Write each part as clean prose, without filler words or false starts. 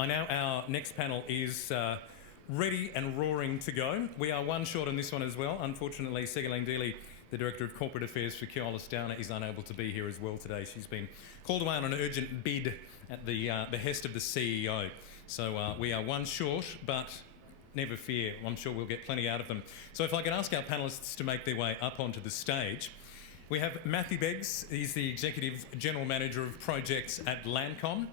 I know our next panel is ready and roaring to go. We are one short on this one as well. Unfortunately, Ségolène Deeley, the Director of Corporate Affairs for Keolis Downer, is unable to be here as well today. She's been called away on an urgent bid at the behest of the CEO. So we are one short, but never fear, I'm sure we'll get plenty out of them. So if I can ask our panellists to make their way up onto the stage. We have Matthew Beggs, he's the Executive General Manager of Projects at Landcom.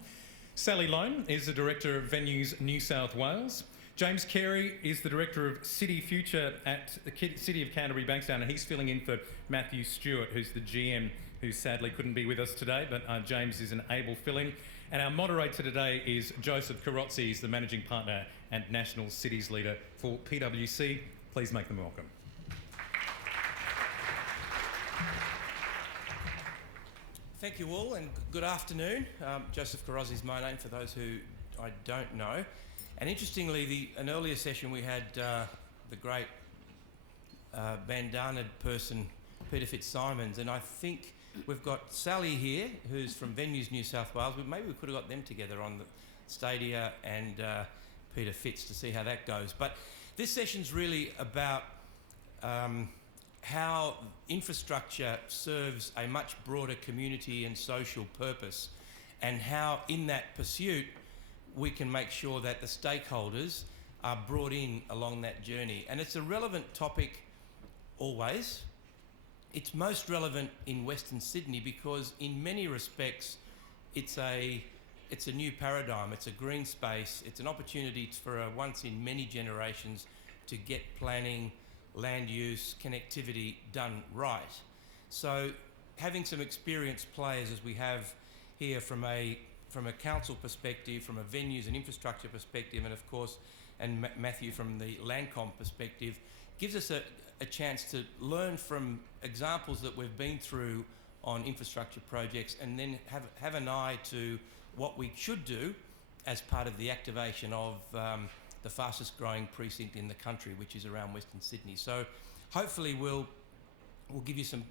Sally Loane is the Director of Venues New South Wales. James Carey is the Director of City Future at the City of Canterbury, Bankstown, and he's filling in for Matthew Stewart, who's the GM, who sadly couldn't be with us today, but James is an able fill-in. And our moderator today is Joseph Carrozzi, he's the Managing Partner and National Cities Leader for PwC. Please make them welcome. Thank you all and good afternoon. Joseph Carrozzi is my name for those who I don't know. And interestingly, an earlier session we had the great bandanaed person, Peter Fitzsimons, and I think we've got Sally here, who's from Venues New South Wales. Maybe we could have got them together on the Stadia and Peter Fitz to see how that goes. But this session's really about how infrastructure serves a much broader community and social purpose, and how in that pursuit we can make sure that the stakeholders are brought in along that journey. And it's a relevant topic always. It's most relevant in Western Sydney because in many respects it's a new paradigm, it's a green space, it's an opportunity for a once in many generations to get planning, land use, connectivity done right. So having some experienced players as we have here from a council perspective, from a venues and infrastructure perspective, and of course, and Matthew from the Landcom perspective, gives us a chance to learn from examples that we've been through on infrastructure projects, and then have an eye to what we should do as part of the activation of the fastest growing precinct in the country, which is around Western Sydney. So hopefully we'll give you some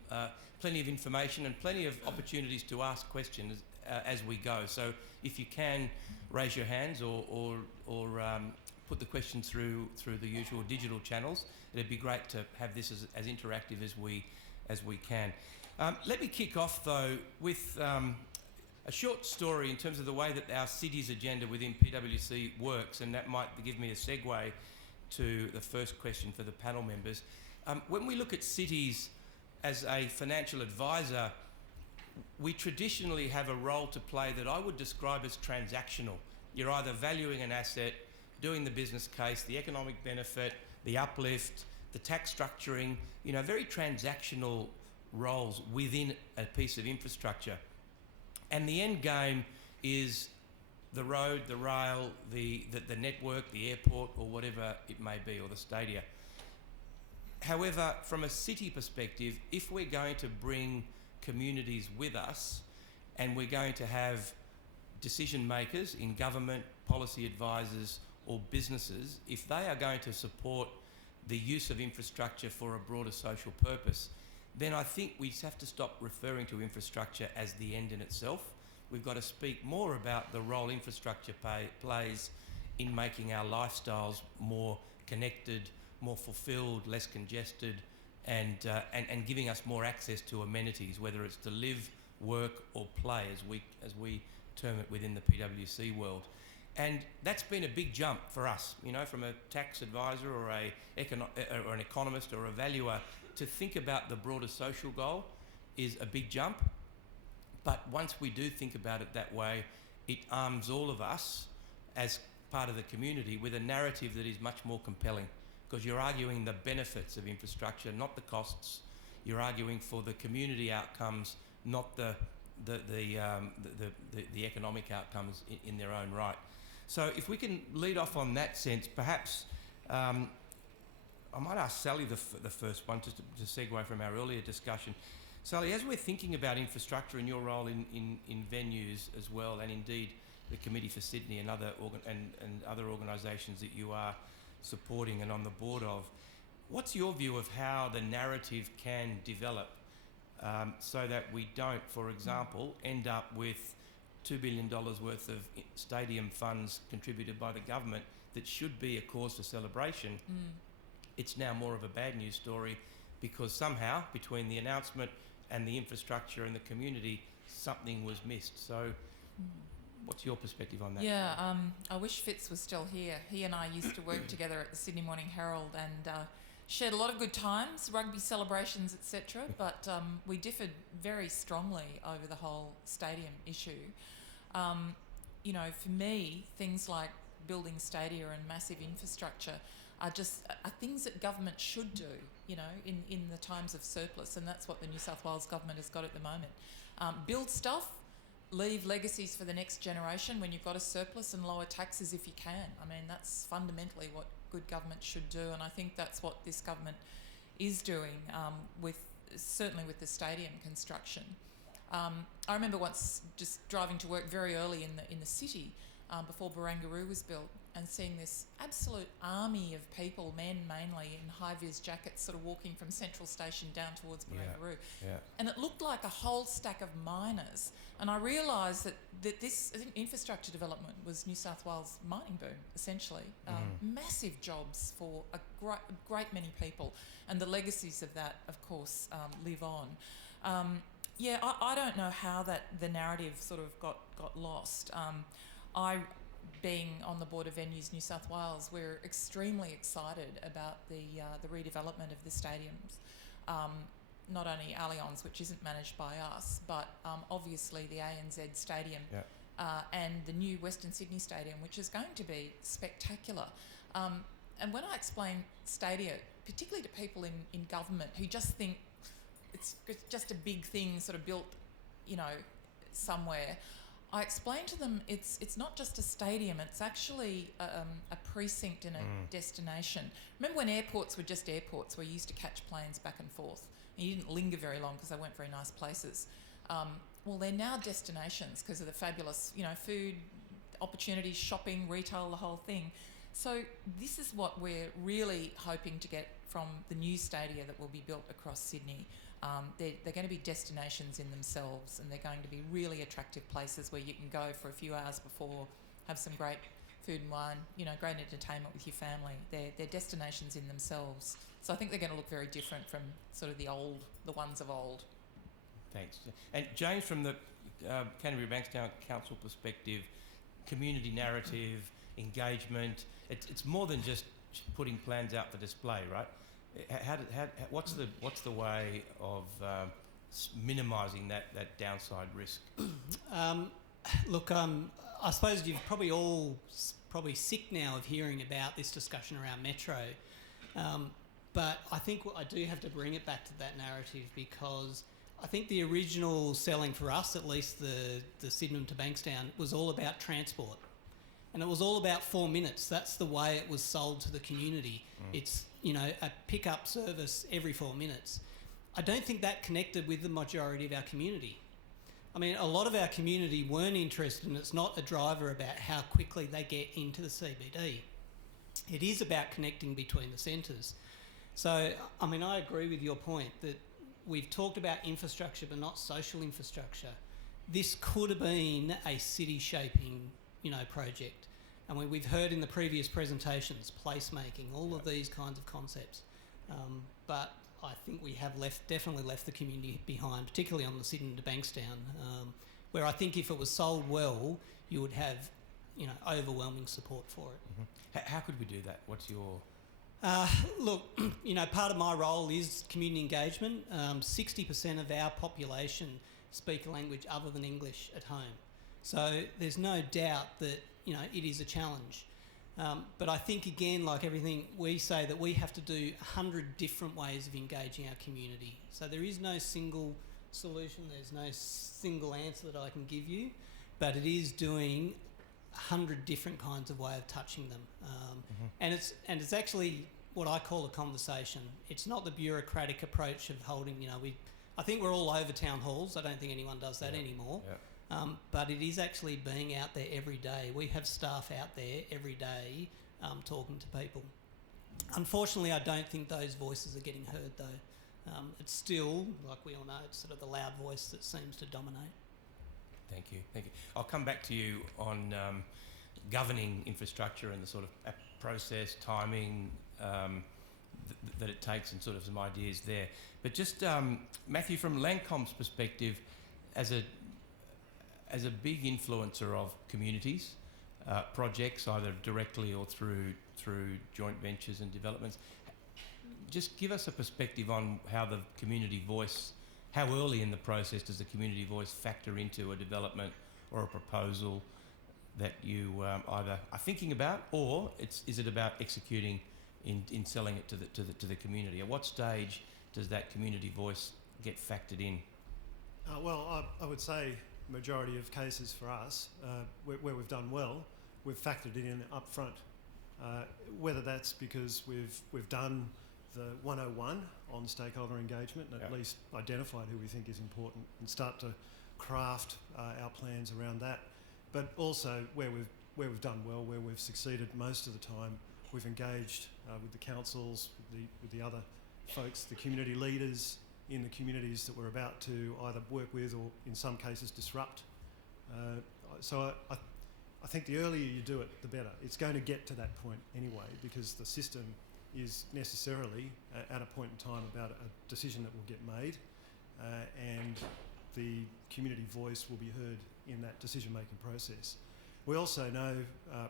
plenty of information and plenty of opportunities to ask questions as we go. So if you can raise your hands or put the questions through the usual digital channels, it'd be great to have this as interactive as we can. Let me kick off though with a short story in terms of the way that our city's agenda within PwC works, and that might give me a segue to the first question for the panel members. When we look at cities as a financial advisor, we traditionally have a role to play that I would describe as transactional. You're either valuing an asset, doing the business case, the economic benefit, the uplift, the tax structuring, very transactional roles within a piece of infrastructure. And the end game is the road, the rail, the network, the airport, or whatever it may be, or the stadia. However, from a city perspective, if we're going to bring communities with us, and we're going to have decision makers in government, policy advisors, or businesses, if they are going to support the use of infrastructure for a broader social purpose, then I think we have to stop referring to infrastructure as the end in itself. We've got to speak more about the role infrastructure plays in making our lifestyles more connected, more fulfilled, less congested, and giving us more access to amenities, whether it's to live, work, or play, as we term it within the PwC world. And that's been a big jump for us, from a tax advisor or an economist or a valuer. To think about the broader social goal is a big jump, but once we do think about it that way, it arms all of us as part of the community with a narrative that is much more compelling, because you're arguing the benefits of infrastructure, not the costs. You're arguing for the community outcomes, not the economic outcomes in their own right. So if we can lead off on that sense, perhaps I might ask Sally the first one, just to segue from our earlier discussion. Sally, as we're thinking about infrastructure and your role in venues as well, and indeed the Committee for Sydney and other organisations that you are supporting and on the board of, what's your view of how the narrative can develop so that we don't, for example, end up with $2 billion worth of stadium funds contributed by the government that should be a cause for celebration, it's now more of a bad news story because somehow between the announcement and the infrastructure and the community, something was missed. So what's your perspective on that? Yeah, I wish Fitz was still here. He and I used to work together at the Sydney Morning Herald and shared a lot of good times, rugby celebrations, etc. But we differed very strongly over the whole stadium issue. You know, for me, things like building stadia and massive infrastructure are things that government should do, you know, in the times of surplus, and that's what the New South Wales government has got at the moment. Build stuff, leave legacies for the next generation when you've got a surplus, and lower taxes if you can. I mean, that's fundamentally what good government should do, and I think that's what this government is doing certainly with the stadium construction. I remember once just driving to work very early in the city before Barangaroo was built, and seeing this absolute army of people, men mainly, in high-vis jackets, sort of walking from Central Station down towards Barangaroo. Yeah. And it looked like a whole stack of miners. And I realised that this infrastructure development was New South Wales mining boom, essentially. Massive jobs for a great many people. And the legacies of that, of course, live on. I don't know how the narrative sort of got lost. Being on the Board of Venues New South Wales, we're extremely excited about the redevelopment of the stadiums. Not only Allianz, which isn't managed by us, but obviously the ANZ Stadium and the new Western Sydney Stadium, which is going to be spectacular. And when I explain stadia, particularly to people in government who just think it's just a big thing sort of built, you know, somewhere, I explain to them it's not just a stadium, it's actually a precinct and a destination. Remember when airports were just airports where you used to catch planes back and forth and you didn't linger very long because they weren't very nice places? Well, they're now destinations because of the fabulous, you know, food, opportunities, shopping, retail, the whole thing. So this is what we're really hoping to get from the new stadia that will be built across Sydney. They're going to be destinations in themselves, and they're going to be really attractive places where you can go for a few hours before, have some great food and wine, you know, great entertainment with your family. They're destinations in themselves. So I think they're going to look very different from sort of the ones of old. Thanks. And James, from the Canterbury Bankstown Council perspective, community narrative, engagement, it's more than just putting plans out for display, right? What's the way of minimising that downside risk? Look, I suppose you've probably all sick now of hearing about this discussion around Metro, but I think I do have to bring it back to that narrative, because I think the original selling for us, at least the Sydenham to Bankstown, was all about transport. And it was all about 4 minutes. That's the way it was sold to the community. It's, you know, a pickup service every 4 minutes. I don't think that connected with the majority of our community. I mean, a lot of our community weren't interested, and it's not a driver about how quickly they get into the CBD. It is about connecting between the centres. So, I mean, I agree with your point that we've talked about infrastructure but not social infrastructure. This could have been a city-shaping, you know, project. And we've heard in the previous presentations, placemaking, all of these kinds of concepts. But I think we have definitely left the community behind, particularly on the Sydenham to Bankstown, where I think if it was sold well, you would have, you know, overwhelming support for it. How could we do that? What's your... Look, you know, part of my role is community engagement. 60% of our population speak a language other than English at home. So there's no doubt that, you know, it is a challenge. But I think, again, like everything, we say that we have to do 100 different ways of engaging our community. So there is no single solution, there's no single answer that I can give you, but it is doing 100 different kinds of way of touching them. And it's actually what I call a conversation. It's not the bureaucratic approach of holding, you know, I think we're all over town halls. I don't think anyone does that anymore. But it is actually being out there every day. We have staff out there every day talking to people. Unfortunately, I don't think those voices are getting heard, though. It's still, like we all know, it's sort of the loud voice that seems to dominate. Thank you. I'll come back to you on governing infrastructure and the sort of process, timing that it takes, and sort of some ideas there. But just Matthew, from Landcom's perspective, as a big influencer of communities, projects either directly or through joint ventures and developments, just give us a perspective on how the community voice, how early in the process does the community voice factor into a development or a proposal that you either are thinking about, or is it about executing in selling it to the community? At what stage does that community voice get factored in? Well, I would say majority of cases for us, where we've done well, we've factored it in up front. Whether that's because we've done the 101 on stakeholder engagement and at least identified who we think is important and start to craft our plans around that. But also where we've done well, where we've succeeded most of the time, we've engaged with the councils, with the other folks, the community leaders in the communities that we're about to either work with or in some cases disrupt. So I think the earlier you do it, the better. It's going to get to that point anyway, because the system is necessarily at a point in time about a decision that will get made, and the community voice will be heard in that decision-making process. We also know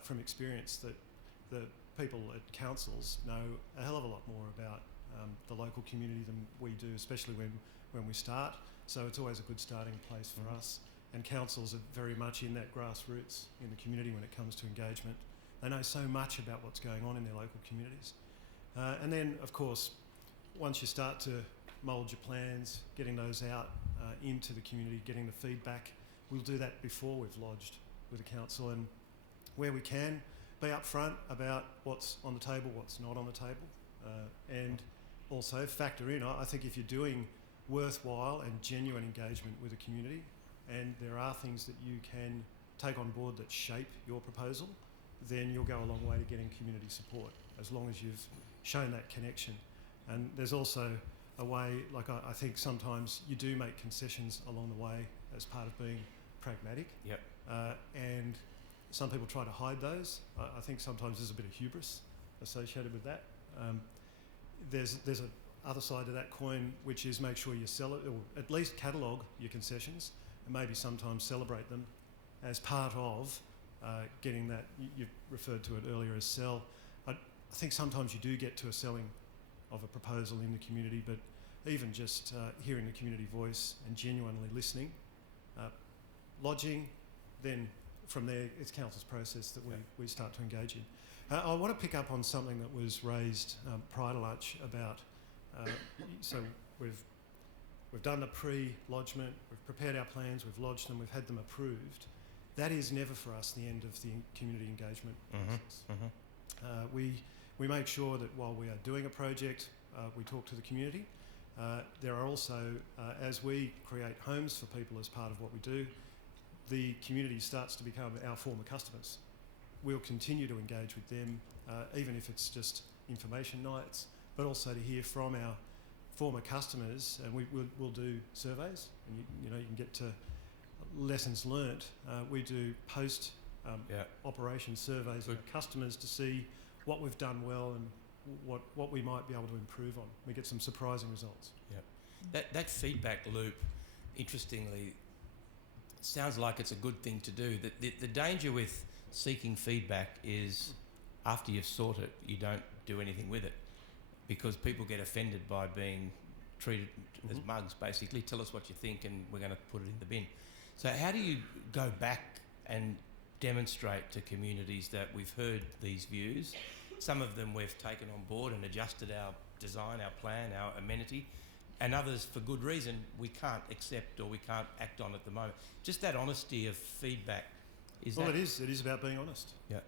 from experience that the people at councils know a hell of a lot more about the local community than we do, especially when we start. So it's always a good starting place for us. And councils are very much in that grassroots in the community when it comes to engagement. They know so much about what's going on in their local communities. And then, of course, once you start to mould your plans, getting those out into the community, getting the feedback, we'll do that before we've lodged with the council, and where we can, be upfront about what's on the table, what's not on the table, and also factor in. I think if you're doing worthwhile and genuine engagement with the community, and there are things that you can take on board that shape your proposal, then you'll go a long way to getting community support, as long as you've shown that connection. And there's also a way, like I think sometimes you do make concessions along the way as part of being pragmatic. Yep. And some people try to hide those. I think sometimes there's a bit of hubris associated with that. There's a other side of that coin, which is make sure you sell it, or at least catalogue your concessions, and maybe sometimes celebrate them as part of getting that. You referred to it earlier as sell. I think sometimes you do get to a selling of a proposal in the community, but even just hearing the community voice and genuinely listening, lodging, then from there it's council's process that we start to engage in. I want to pick up on something that was raised prior to lunch about, so we've done the pre-lodgement, we've prepared our plans, we've lodged them, we've had them approved. That is never for us the end of the community engagement process. We make sure that while we are doing a project, we talk to the community. There are also, as we create homes for people as part of what we do, the community starts to become our former customers. We'll continue to engage with them, even if it's just information nights, but also to hear from our former customers, and we'll do surveys, and you know, you can get to lessons learnt. We do post operation surveys with customers to see what we've done well and what we might be able to improve on. We get some surprising results. Yeah, that feedback loop, interestingly, sounds like it's a good thing to do. The danger with seeking feedback is after you've sought it, you don't do anything with it, because people get offended by being treated as mugs, basically. Tell us what you think and we're going to put it in the bin. So how do you go back and demonstrate to communities that we've heard these views? Some of them we've taken on board and adjusted our design, our plan, our amenity, and others, for good reason, we can't accept or we can't act on at the moment. Just that honesty of feedback. It is about being honest. Yeah.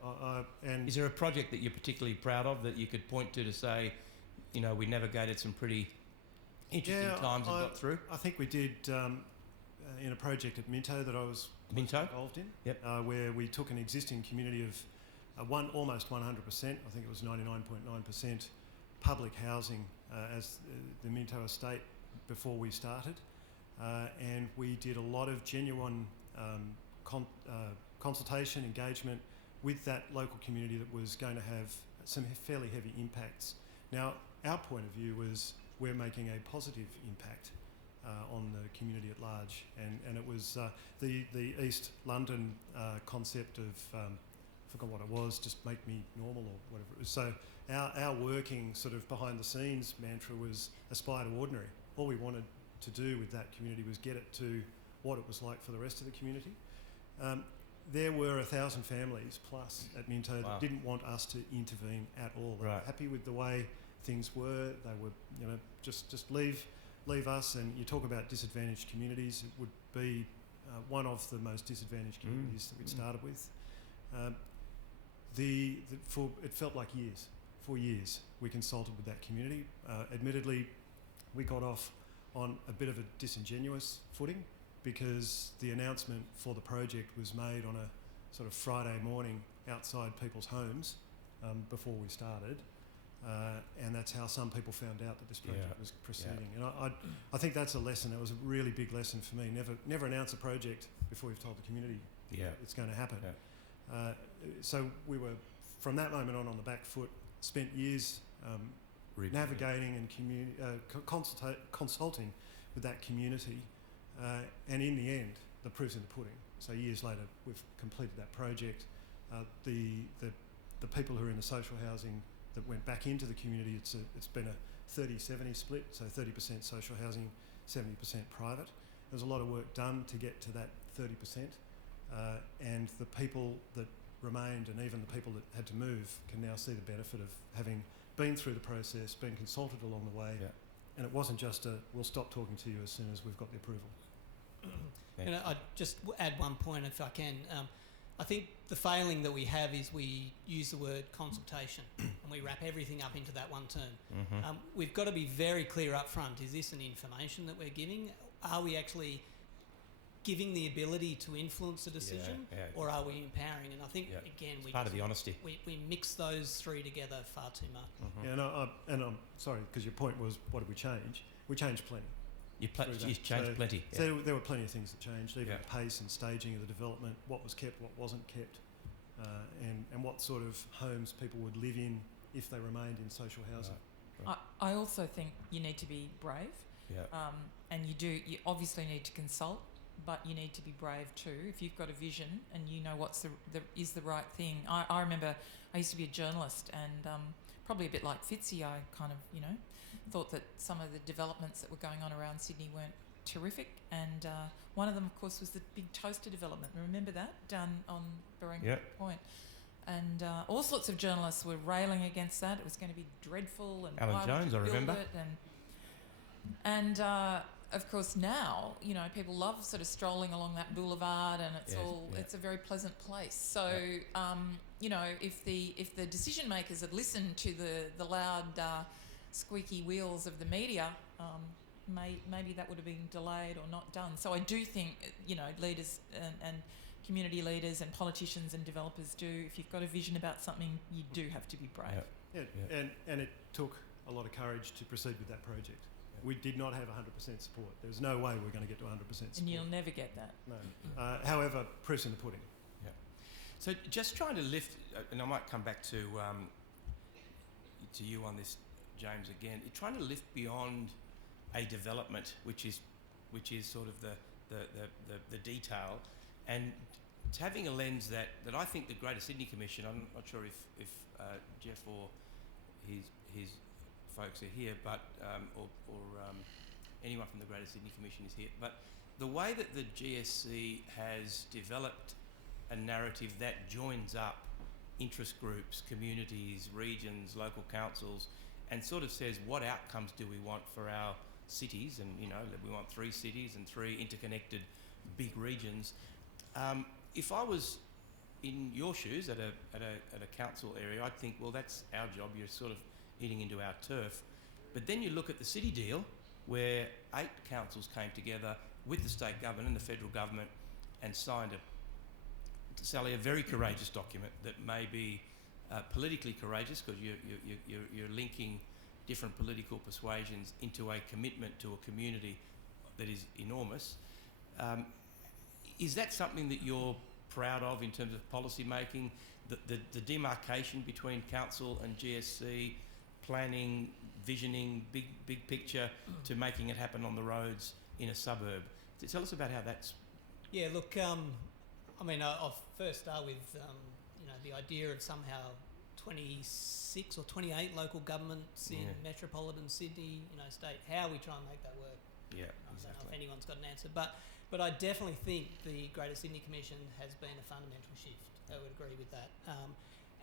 And is there a project that you're particularly proud of that you could point to say, you know, we navigated some pretty interesting times and got through? I think we did in a project at Minto that I was involved in, where we took an existing community of almost 100%, I think it was 99.9% public housing as the Minto estate before we started, and we did a lot of genuine consultation, engagement with that local community that was going to have some fairly heavy impacts. Now, our point of view was we're making a positive impact on the community at large, and it was the East London concept of forgot what it was, just make me normal or whatever it was. So our working sort of behind the scenes mantra was aspire to ordinary. All we wanted to do with that community was get it to what it was like for the rest of the community. There were 1,000 families plus at Minto that didn't want us to intervene at all. They were happy with the way things were. They were, just leave us. And you talk about disadvantaged communities. It would be one of the most disadvantaged communities that we'd started with. It felt like years. For years, we consulted with that community. Admittedly, we got off on a bit of a disingenuous footing, because the announcement for the project was made on a sort of Friday morning outside people's homes before we started, and that's how some people found out that this project was proceeding. And I think that's a lesson. That was a really big lesson for me. Never announce a project before you've told the community it's going to happen. So we were, from that moment on the back foot, spent years navigating and consulting with that community. And in the end, the proof's in the pudding. So years later, we've completed that project. The people who are in the social housing that went back into the community, it's been a 30-70 split, so 30% social housing, 70% private. There's a lot of work done to get to that 30%, and the people that remained, and even the people that had to move, can now see the benefit of having been through the process, been consulted along the way, and it wasn't just we'll stop talking to you as soon as we've got the approval. I'd just add one point if I can. I think the failing that we have is we use the word consultation and we wrap everything up into that one term. We've got to be very clear up front. Is this an information that we're giving? Are we actually giving the ability to influence a decision, or are we empowering? And I think, again, it's part of the honesty. We mix those three together far too much. And I'm sorry, because your point was, what did we change? We changed plenty. You changed plenty. So there were plenty of things that changed, even the pace and staging of the development, what was kept, what wasn't kept, and what sort of homes people would live in if they remained in social housing. Right. I also think you need to be brave, and you obviously need to consult, but you need to be brave too. If you've got a vision and you know what's the right thing. I remember I used to be a journalist, and probably a bit like Fitzy, I kind of, thought that some of the developments that were going on around Sydney weren't terrific, and one of them, of course, was the big toaster development. Remember that, done on Bankstown Point, and all sorts of journalists were railing against that. It was going to be dreadful, and Alan Jones, I remember. And of course now, people love sort of strolling along that boulevard, and it's a very pleasant place. So if the decision makers had listened to the loud squeaky wheels of the media, maybe that would have been delayed or not done. So I do think, leaders and community leaders and politicians and developers do, if you've got a vision about something, you do have to be brave. And it took a lot of courage to proceed with that project. We did not have 100% support. There's no way we're going to get to 100% support. And you'll never get that. No. However, proof's in the pudding. Yeah. So just trying to lift, and I might come back to you on this, James, again. You're trying to lift beyond a development, which is sort of the detail, and it's having a lens that I think the Greater Sydney Commission. I'm not sure if Jeff or his folks are here, but or anyone from the Greater Sydney Commission is here. But the way that the GSC has developed a narrative that joins up interest groups, communities, regions, local councils, and sort of says what outcomes do we want for our cities, and we want 3 cities and 3 interconnected big regions. If I was in your shoes at a council area, I'd think, well, that's our job. You're sort of eating into our turf. But then you look at the city deal, where 8 councils came together with the state government and the federal government and signed Sally, a very courageous document that may be politically courageous, because you're linking different political persuasions into a commitment to a community that is enormous. Is that something that you're proud of in terms of policy making? The demarcation between council and GSC, planning, visioning, big picture, to making it happen on the roads in a suburb. Tell us about how that's... Yeah, look, I mean, I'll first start with, the idea of somehow 26 or 28 local governments in metropolitan Sydney, state, how we try and make that work. Yeah, I exactly. don't know if anyone's got an answer, but I definitely think the Greater Sydney Commission has been a fundamental shift. I would agree with that.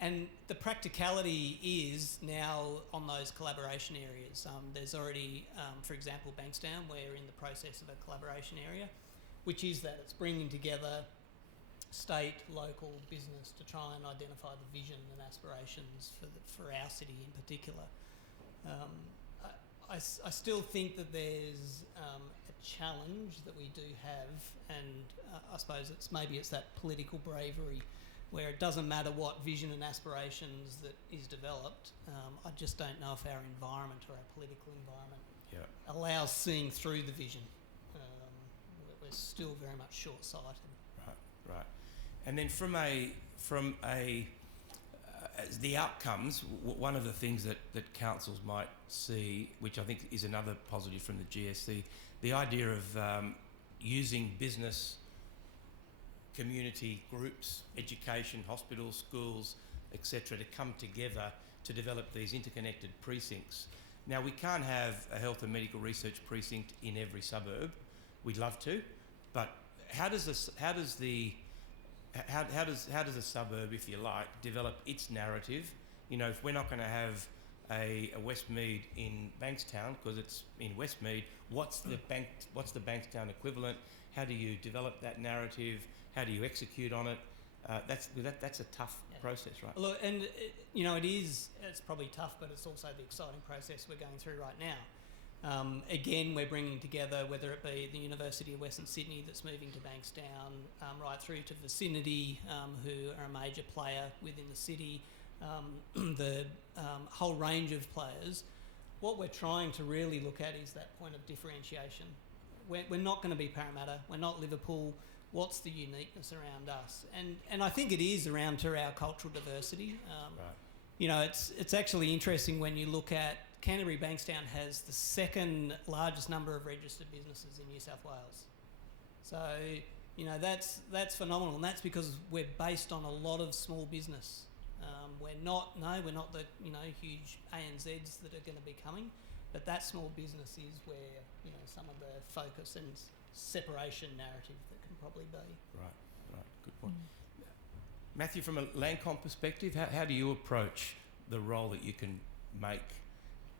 And the practicality is now on those collaboration areas. There's already, for example, Bankstown, we're in the process of a collaboration area, which is that it's bringing together state, local, business to try and identify the vision and aspirations for our city in particular. I still think that there's a challenge that we do have, and I suppose it's that political bravery where it doesn't matter what vision and aspirations that is developed. I just don't know if our environment or our political environment allows seeing through the vision. We're still very much short-sighted. Right. And then from the outcomes, one of the things that councils might see, which I think is another positive from the GSC, the idea of using business, community groups, education, hospitals, schools, etc., to come together to develop these interconnected precincts. Now, we can't have a health and medical research precinct in every suburb. We'd love to, but how does a suburb, if you like, develop its narrative? If we're not going to have a Westmead in Bankstown because it's in Westmead, what's the Bankstown equivalent? How do you develop that narrative? How do you execute on it? That's a tough process, right? Look, and it's probably tough, but it's also the exciting process we're going through right now. Again, we're bringing together, whether it be the University of Western Sydney that's moving to Bankstown, right through to Vicinity, who are a major player within the city, the whole range of players. What we're trying to really look at is that point of differentiation. We're not going to be Parramatta, we're not Liverpool. What's the uniqueness around us? And I think it is around to our cultural diversity. Right. It's actually interesting when you look at Canterbury. Bankstown has the second largest number of registered businesses in New South Wales. So, that's phenomenal, and that's because we're based on a lot of small business. We're not the huge ANZs that are going to be coming, but that small business is where some of the focus and separation narrative that can probably be. Right. Good point. Matthew, from a Landcom perspective, how do you approach the role that you can make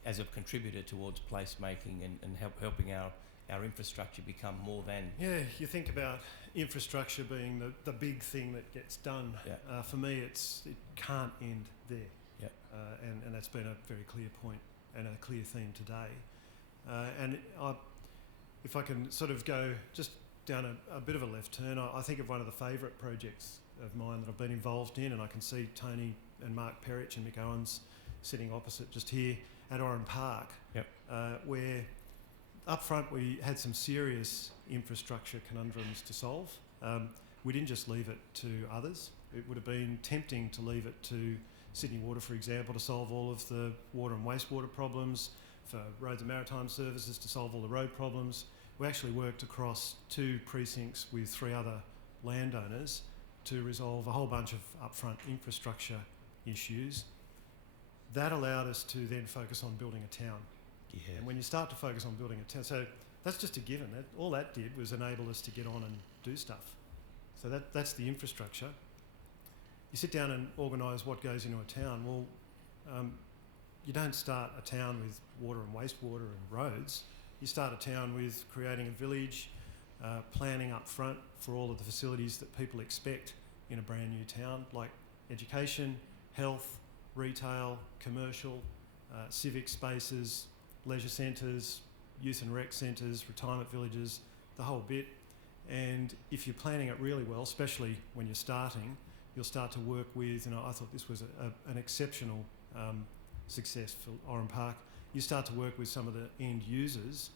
as a contributor towards placemaking and helping our infrastructure become more than... Yeah, you think about infrastructure being the big thing that gets done. Yeah. For me, it can't end there. Yeah. And that's been a very clear point and a clear theme today. If I can sort of go just down a bit of a left turn, I think of one of the favourite projects of mine that I've been involved in, and I can see Tony and Mark Perrich and Mick Owens sitting opposite just here at Oran Park, where up front we had some serious infrastructure conundrums to solve. We didn't just leave it to others. It would have been tempting to leave it to Sydney Water, for example, to solve all of the water and wastewater problems, for Roads and Maritime Services to solve all the road problems. We actually worked across 2 precincts with 3 other landowners to resolve a whole bunch of upfront infrastructure issues. That allowed us to then focus on building a town. Yeah. And when you start to focus on building a town, so that's just a given. All that did was enable us to get on and do stuff. So that's the infrastructure. You sit down and organise what goes into a town. Well, you don't start a town with water and wastewater and roads. You start a town with creating a village, planning up front for all of the facilities that people expect in a brand new town, like education, health, retail, commercial, civic spaces, leisure centres, youth and rec centres, retirement villages, the whole bit. And if you're planning it really well, especially when you're starting, you'll start to work with, I thought this was an exceptional success for Oran Park. You start to work with some of the end users,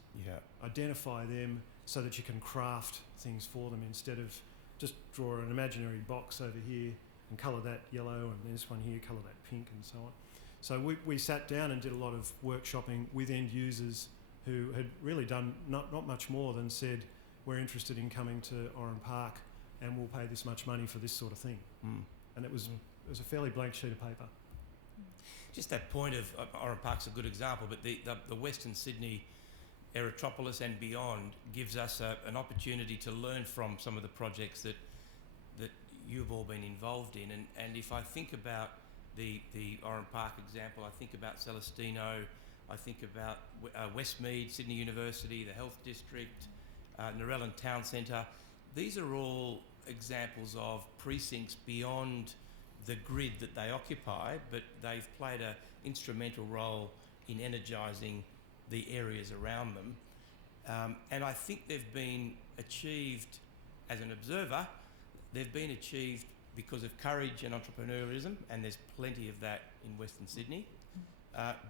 identify them so that you can craft things for them instead of just draw an imaginary box over here and colour that yellow, and this one here, colour that pink, and so on. So we sat down and did a lot of workshopping with end users who had really done not much more than said, we're interested in coming to Oran Park and we'll pay this much money for this sort of thing. And it was a fairly blank sheet of paper. Just that point of Oran Park's a good example, but the Western Sydney Aerotropolis and beyond gives us an opportunity to learn from some of the projects that you've all been involved in. And if I think about the Oran Park example, I think about Celestino, I think about Westmead, Sydney University, the Health District, Narellan Town Centre. These are all examples of precincts beyond the grid that they occupy, but they've played an instrumental role in energising the areas around them. And I think they've been achieved, as an observer, they've been achieved because of courage and entrepreneurialism, and there's plenty of that in Western Sydney.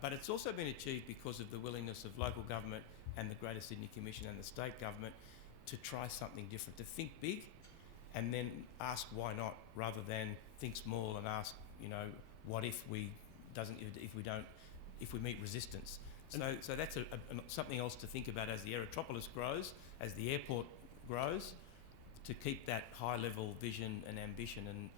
But it's also been achieved because of the willingness of local government and the Greater Sydney Commission and the state government to try something different, to think big and then ask why not, rather than think small and ask, what if we meet resistance. So that's something else to think about as the Aerotropolis grows, as the airport grows, to keep that high level vision and ambition, and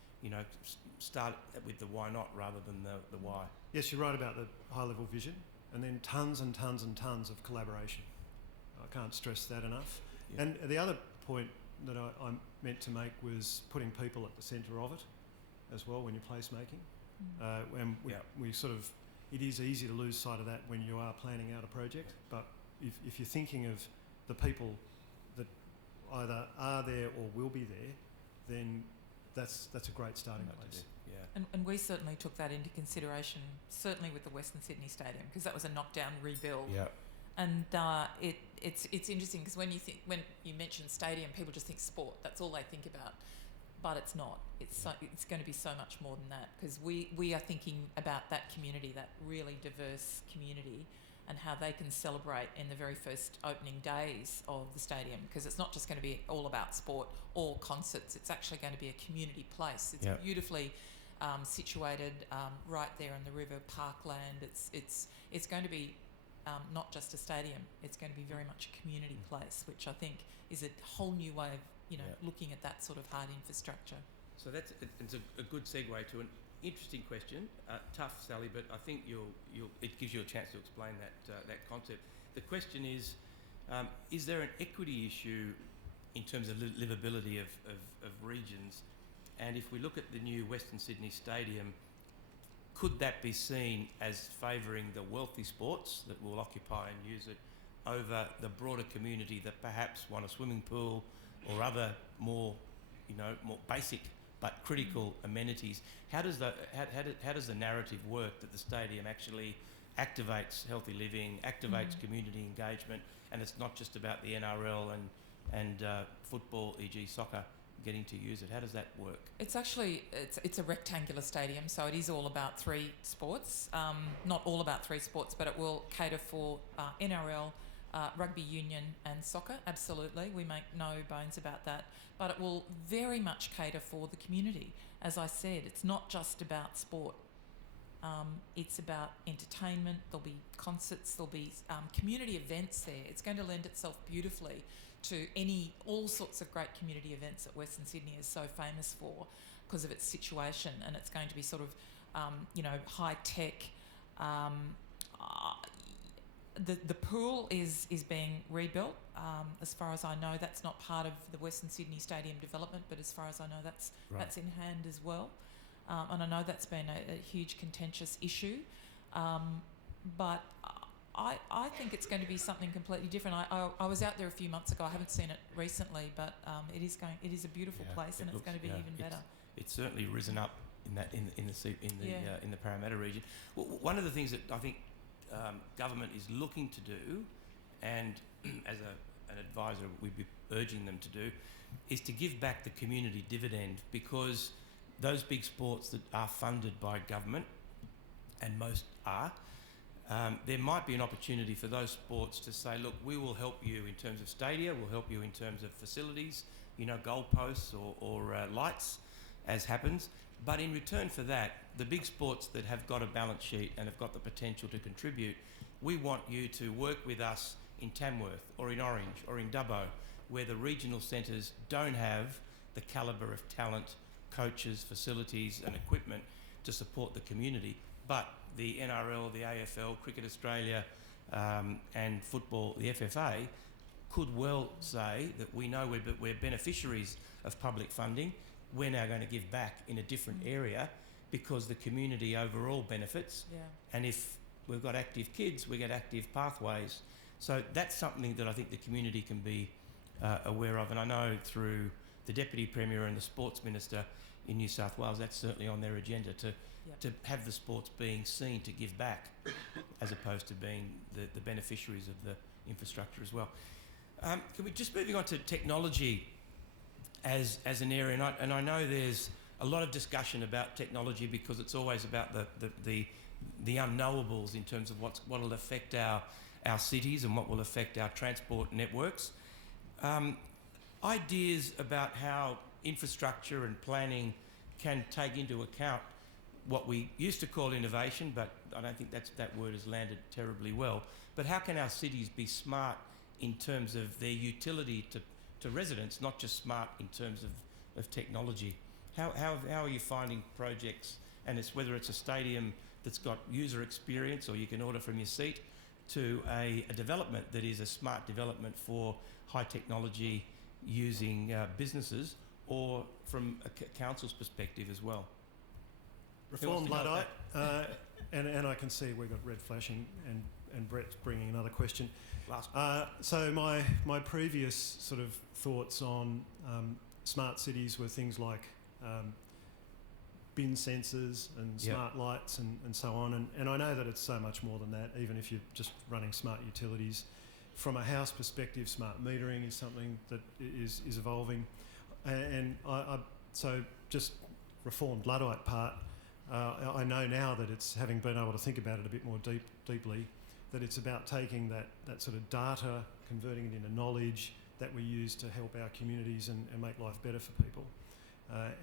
start with the why not rather than the why. Yes, you're right about the high level vision, and then tons and tons and tons of collaboration. I can't stress that enough. Yeah. And the other point that I meant to make was putting people at the centre of it as well when you're placemaking. And we sort of, it is easy to lose sight of that when you are planning out a project, but if you're thinking of the people that either are there or will be there, then that's a great starting place. Yeah. And we certainly took that into consideration, certainly with the Western Sydney Stadium, because that was a knockdown rebuild. Yeah. And it's interesting because when you mention stadium, people just think sport. That's all they think about, but it's not. It's going to be so much more than that, because we are thinking about that community, that really diverse community, and how they can celebrate in the very first opening days of the stadium, because it's not just going to be all about sport or concerts. It's actually going to be a community place. It's beautifully situated right there in the river parkland. It's going to be not just a stadium. It's going to be very much a community place, which I think is a whole new way of looking at that sort of hard infrastructure. So it's a good segue to an interesting question. Tough, Sally, but I think it gives you a chance to explain that concept. The question is there an equity issue in terms of livability of regions? And if we look at the new Western Sydney Stadium, could that be seen as favouring the wealthy sports that will occupy and use it over the broader community that perhaps want a swimming pool or other more basic but critical amenities? How does the narrative work that the stadium actually activates healthy living, activates community engagement, and it's not just about the NRL and football, e.g. soccer, getting to use it? How does that work? It's actually it's a rectangular stadium, so it is all about three sports. Not all about three sports, but it will cater for NRL, rugby union and soccer. Absolutely, we make no bones about that. But it will very much cater for the community. As I said, it's not just about sport. It's about entertainment. There'll be concerts. There'll be community events there. It's going to lend itself beautifully to all sorts of great community events that Western Sydney is so famous for because of its situation, and it's going to be sort of, high tech. The pool is being rebuilt. As far as I know, that's not part of the Western Sydney Stadium development, but as far as I know, that's in hand as well. And I know that's been a huge contentious issue, but I think it's going to be something completely different. I was out there a few months ago. I haven't seen it recently, but it is a beautiful place, and it's going to be even better. It's certainly risen up in the Parramatta region. Well, one of the things that I think government is looking to do, and as an advisor we'd be urging them to do, is to give back the community dividend, because those big sports that are funded by government, and most are, there might be an opportunity for those sports to say, look, we will help you in terms of stadia, we'll help you in terms of facilities, goalposts or lights, as happens. But in return for that, the big sports that have got a balance sheet and have got the potential to contribute, we want you to work with us in Tamworth or in Orange or in Dubbo, where the regional centres don't have the calibre of talent, coaches, facilities and equipment to support the community. But the NRL, the AFL, Cricket Australia and football, the FFA, could well say that we know we're beneficiaries of public funding. We're now going to give back in a different area because the community overall benefits. Yeah. And if we've got active kids, we get active pathways. So that's something that I think the community can be aware of. And I know through the Deputy Premier and the Sports Minister in New South Wales, that's certainly on their agenda to have the sports being seen to give back as opposed to being the beneficiaries of the infrastructure as well. Can we just moving on to technology as an area, and I know there's a lot of discussion about technology because it's always about the unknowables in terms of what will affect our cities and what will affect our transport networks. Ideas about how infrastructure and planning can take into account what we used to call innovation, but I don't think that word has landed terribly well. But how can our cities be smart in terms of their utility to residents, not just smart in terms of technology? How are you finding projects, and whether it's a stadium that's got user experience or you can order from your seat, to a development that is a smart development for high technology using businesses, or from a council's perspective as well? Reformed Luddite, and I can see we've got red flashing, and Brett's bringing another question. So my previous sort of thoughts on smart cities were things like bin sensors and smart lights and so on, and I know that it's so much more than that, even if you're just running smart utilities. From a house perspective, smart metering is something that is evolving, and so just Reformed Luddite part, I know now that it's, having been able to think about it a bit more deeply, that it's about taking that sort of data, converting it into knowledge that we use to help our communities and make life better for people.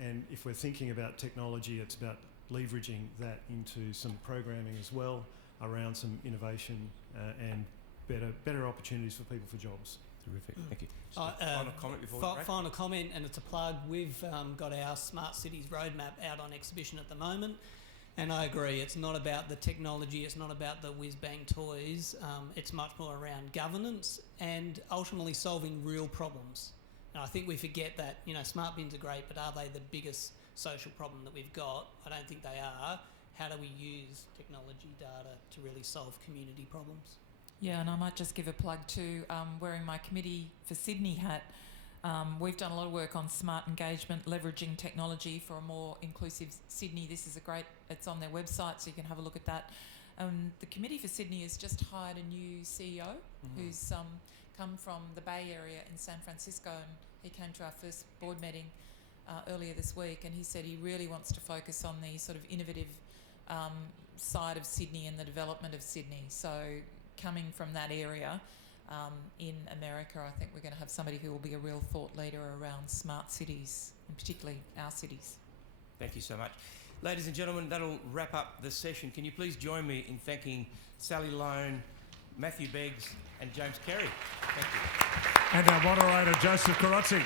And if we're thinking about technology, it's about leveraging that into some programming as well around some innovation and better opportunities for people for jobs. Terrific, thank you. Final comment before Final comment, and it's a plug. We've got our Smart Cities Roadmap out on exhibition at the moment. And I agree, it's not about the technology, it's not about the whiz-bang toys, it's much more around governance and ultimately solving real problems. And I think we forget that, smart bins are great, but are they the biggest social problem that we've got? I don't think they are. How do we use technology data to really solve community problems? Yeah, and I might just give a plug to wearing my Committee for Sydney hat. We've done a lot of work on smart engagement, leveraging technology for a more inclusive Sydney. This is it's on their website, so you can have a look at that. The Committee for Sydney has just hired a new CEO who's come from the Bay Area in San Francisco, and he came to our first board meeting earlier this week, and he said he really wants to focus on the sort of innovative side of Sydney and the development of Sydney. So coming from that area, in America, I think we're going to have somebody who will be a real thought leader around smart cities, and particularly our cities. Thank you so much. Ladies and gentlemen, that'll wrap up the session. Can you please join me in thanking Sally Loane, Matthew Beggs and James Carey. Thank you. And our moderator, Joseph Carrozzi.